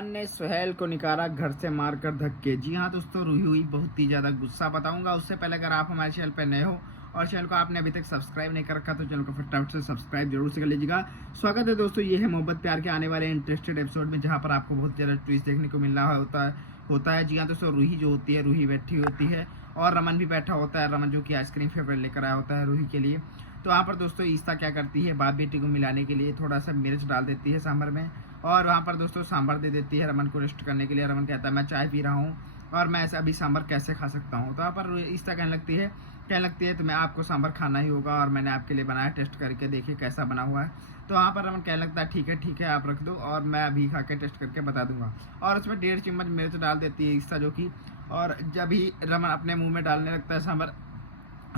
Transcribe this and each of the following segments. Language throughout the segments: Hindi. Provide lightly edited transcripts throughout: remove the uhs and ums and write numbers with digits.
रमन ने सुहेल को निकाला घर से मारकर धक्के। जी हाँ दोस्तों, रूही हुई बहुत ही ज़्यादा गुस्सा। बताऊंगा उससे पहले अगर आप हमारे चैनल पर नए हो और चैनल को आपने अभी तक सब्सक्राइब नहीं कर रखा तो चैनल को फटाफट से सब्सक्राइब जरूर से कर लीजिएगा। स्वागत है दोस्तों, ये है मोहब्बत प्यार के आने वाले इंटरेस्टेड एपिसोड में, जहाँ पर आपको बहुत ज़्यादा ट्विस्ट देखने को मिल रहा होता है। जी हाँ दोस्तों, रूही जो होती है, रूही बैठी होती है और रमन भी बैठा होता है। रमन जो कि आइसक्रीम फेवरेट लेकर आया होता है रूही के लिए। तो वहाँ पर दोस्तों ईस्ता क्या करती है, बाप बेटी को मिलाने के लिए थोड़ा सा मिर्च डाल देती है सांभर में, और वहाँ पर दोस्तों सांभर दे देती है रमन को रेस्ट करने के लिए। रमन कहता है मैं चाय पी रहा हूँ और मैं ऐसे अभी सांभर कैसे खा सकता हूँ। तो वहाँ पर ईस्ता कहने लगती है तुम्हें आपको सांभर खाना ही होगा और मैंने आपके लिए बनाया, टेस्ट करके देखिए कैसा बना हुआ है। तो वहाँ पर रमन कहने लगता है ठीक है आप रख दो और मैं अभी खा के टेस्ट करके बता दूंगा। और उसमें 1.5 चम्मच मिर्च डाल देती है ईस्ता जो कि, और जब ही रमन अपने मुँह में डालने लगता है सांभर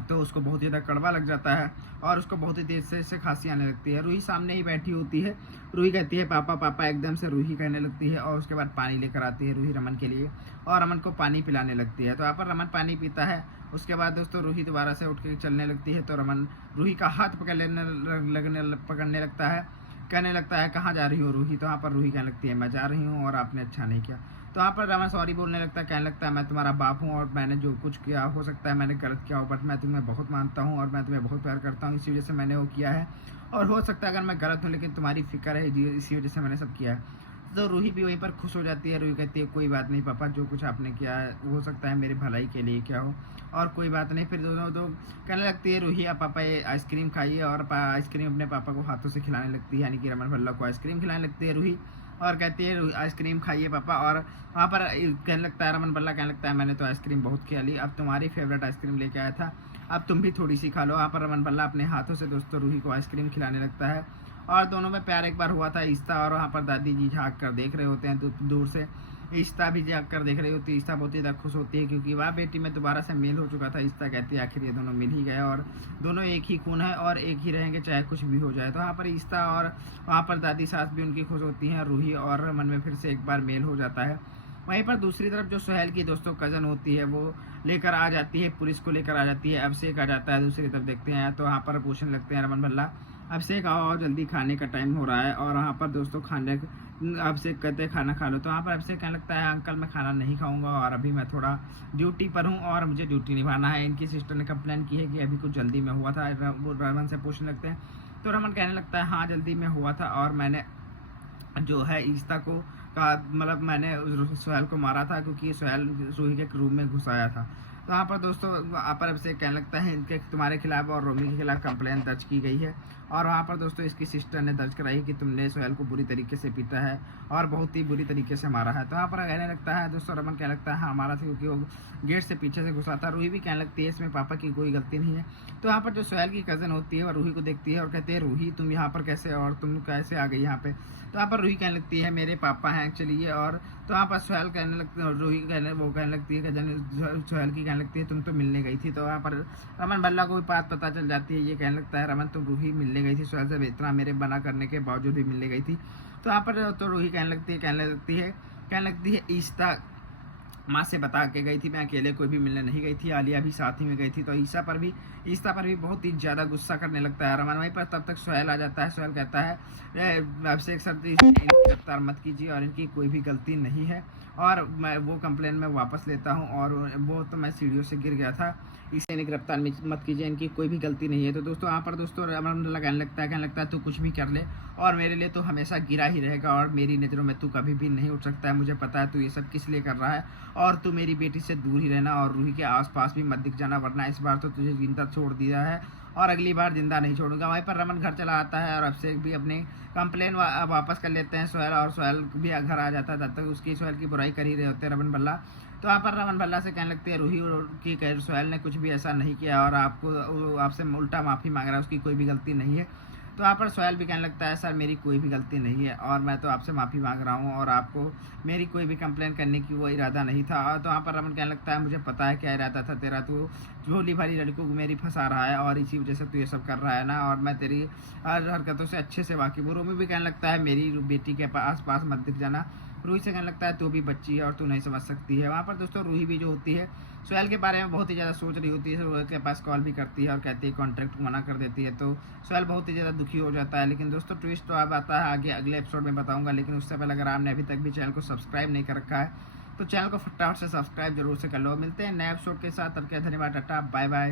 तो उसको बहुत ज़्यादा कड़वा लग जाता है और उसको बहुत ही तेज़ से खांसी आने लगती है। रूही सामने ही बैठी होती है। रूही कहती है पापा पापा, एकदम से रूही कहने लगती है और उसके बाद पानी लेकर आती है रूही रमन के लिए और रमन को पानी पिलाने लगती है। तो यहाँ पर रमन पानी पीता है। उसके बाद दोस्तों रूही दोबारा से उठ के चलने लगती है तो रमन रूही का हाथ पकड़ने लगता है। कहने लगता है कहाँ जा रही हो रूही। तो वहाँ पर रूही कहने लगती है मैं जा रही हूँ और आपने अच्छा नहीं किया। तो वहाँ पर रमन सॉरी बोलने लगता है, कहने लगता है मैं तुम्हारा बाप हूँ और मैंने जो कुछ किया हो सकता है मैंने गलत किया हो, बट मैं तुम्हें बहुत मानता हूँ और मैं तुम्हें बहुत प्यार करता हूँ, इसी वजह से मैंने वो किया है। और हो सकता है अगर मैं गलत हूँ लेकिन तुम्हारी फिक्र है, इसी वजह से मैंने सब किया है। तो रूही भी वहीं पर खुश हो जाती है। रूही कहती है कोई बात नहीं पापा, जो कुछ आपने किया है हो सकता है मेरी भलाई के लिए क्या हो, और कोई बात नहीं। फिर दोनों दो कहने लगती है रूही आप पापा ये आइसक्रीम खाइए, और आइसक्रीम अपने पापा को हाथों से खिलाने लगती है, यानी कि रमन भल्ला को आइसक्रीम खिलाने लगती है रूही और कहती है आइसक्रीम खाइए पापा। और वहाँ पर कहने लगता है रमन भल्ला कहने लगता है मैंने तो आइसक्रीम बहुत खिला ली, अब तुम्हारी फेवरेट आइसक्रीम लेके आया था, अब तुम भी थोड़ी सी खा लो। वहाँ पर रमन भल्ला अपने हाथों से दोस्तों रूही को आइसक्रीम खिलाने लगता है और दोनों में प्यार एक बार हुआ था। ईस्ता और वहाँ पर दादी जी झाँक कर देख रहे होते हैं दूर से। ईस्ता भी झाँक कर देख रही होती है। ईस्ता बहुत ही ज़्यादा खुश होती है क्योंकि वह बेटी में दोबारा से मेल हो चुका था। ईस्ता कहती है आखिर ये दोनों मिल ही गए और दोनों एक ही खून है और एक ही रहेंगे चाहे कुछ भी हो जाए। तो वहाँ पर ईस्ता और वहाँ पर दादी सास भी उनकी खुश होती हैं। रूही और रमन में फिर से एक बार मेल हो जाता है। वहीं पर दूसरी तरफ जो सुहेल की दोस्तों कज़न होती है वो लेकर आ जाती है, पुलिस को लेकर आ जाती है। अभिषेक आ जाता है। दूसरी तरफ देखते हैं तो वहाँ पर पूछने लगते हैं रमन भल्ला अभिषेक आओ और जल्दी खाने का टाइम हो रहा है। और वहाँ पर दोस्तों अभिषेक कहते हैं खाना खा लो। तो वहाँ पर अभिषेक कहने लगता है अंकल मैं खाना नहीं खाऊंगा और अभी मैं थोड़ा ड्यूटी पर हूँ और मुझे ड्यूटी निभाना है। इनकी सिस्टर ने कंप्लेन की है कि अभी कुछ जल्दी में हुआ था। वो रमन से पूछने लगते हैं तो रमन कहने लगता है हाँ जल्दी में हुआ था और मैंने जो है ईस्ता को का मतलब मैंने सुहेल को मारा था क्योंकि सुहेल रूही के रूम में घुस आया था। तो वहाँ पर दोस्तों पर अभिषेक कहने लगता है इनके तुम्हारे खिलाफ और रोमी के खिलाफ कंप्लेंट दर्ज की गई है। और वहाँ पर दोस्तों इसकी सिस्टर ने दर्ज कराई कि तुमने सुहेल को बुरी तरीके से पीटा है और बहुत ही बुरी तरीके से मारा है। तो वहाँ पर कहने लगता है दोस्तों रमन कहने लगता है हाँ मारा था क्योंकि वो गेट से पीछे से घुसा था। रूही भी कहने लगती है इसमें पापा की कोई गलती नहीं है। तो वहाँ पर जो सुहेल की कज़न होती है वह रूही को देखती है और कहती है रूही तुम यहाँ पर कैसे और तुम कैसे आ गई यहाँ पे। तो वहाँ पर रूही कहने लगती है मेरे पापा हैं एक्चुअली ये। और तो वहाँ पर सुहेल कहने लगती है रूही कहने लगती है कज़न सुहेल की कहने लगती है तुम तो मिलने गई थी। तो वहाँ पर रमन भल्ला को भी बात पता चल जाती है। ये कहने लगता है रमन तुम रूही मिलने गई थी सुहेल से, इतना मेरे बना करने के बावजूद भी मिलने गई थी। तो वहाँ पर तो रूही कहने लगती है ईस्ता माँ से बता के गई थी, मैं अकेले कोई भी मिलने नहीं गई थी, आलिया भी साथ ही में गई थी। तो ईस्ता पर भी बहुत ही ज़्यादा गुस्सा करने लगता है रमन। वहीं पर तब तक सुहेल आ जाता है। सुहेल कहता है अभिषेक सर गिरफ्तार मत कीजिए और इनकी कोई भी गलती नहीं है और मैं वो कंप्लेन में वापस लेता हूँ और वो तो मैं सीढ़ियों से गिर गया था, इसे इन्हें गिरफ्तार मत कीजिए, इनकी कोई भी गलती नहीं है। तो दोस्तों यहाँ पर दोस्तों रमन कहने लगता है तू कुछ भी कर ले और मेरे लिए तो हमेशा गिरा ही रहेगा और मेरी नज़रों में तू कभी भी नहीं उठ सकता है। मुझे पता है तू ये सब किस लिए कर रहा है और तू मेरी बेटी से दूर ही रहना और रूही के आसपास भी मत दिख जाना, वरना इस बार तो तुझे जिंदा छोड़ दिया है और अगली बार जिंदा नहीं छोड़ूंगा। वहीं पर रमन घर चला आता है और अभिषेक भी अपनी कंप्लेन वापस कर लेते हैं सुहेल, और सुहेल भी घर आ जाता है। तब तक उसकी सुहेल की बुराई कर ही रहे होते हैं रमन भल्ला। तो वहाँ पर रमन भल्ला से कहने लगती है रूही की सुहेल ने कुछ भी ऐसा नहीं किया और आपसे उल्टा माफ़ी मांग रहा है, उसकी कोई भी गलती नहीं है। तो वहाँ पर सुहेल भी कहने लगता है सर मेरी कोई भी गलती नहीं है और मैं तो आपसे माफ़ी मांग रहा हूँ और आपको मेरी कोई भी कंप्लेन करने की वो इरादा नहीं था। और तो वहाँ पर रमन कहने लगता है मुझे पता है क्या इरादा था तेरा, तू झोली भरी लड़कों को मेरी फंसा रहा है और इसी वजह से तू ये सब कर रहा है ना, और मैं तेरी हर हरकतों से अच्छे से वाकिफ हूँ। रोमी भी कहने लगता है मेरी बेटी के पास मत दिख जाना रूही से कहने लगता है तू भी बच्ची है और तू नहीं समझ सकती है। वहाँ पर दोस्तों रूही भी जो होती है सोहेल के बारे में बहुत ही ज़्यादा सोच रही होती है, सोहेल के पास कॉल भी करती है और कहती है कॉन्ट्रैक्ट को मना कर देती है। तो सोहेल बहुत ही ज़्यादा दुखी हो जाता है। लेकिन दोस्तों ट्विस्ट तो अब आता है आगे अगले एपिसोड में बताऊंगा, लेकिन उससे पहले अगर आपने अभी तक भी चैनल को सब्सक्राइब नहीं कर रखा है तो चैनल को फटाफट से सब्सक्राइब जरूर से कर लो। मिलते हैं नए एपिसोड के साथ, तब के धन्यवाद, टाटा बाय बाय।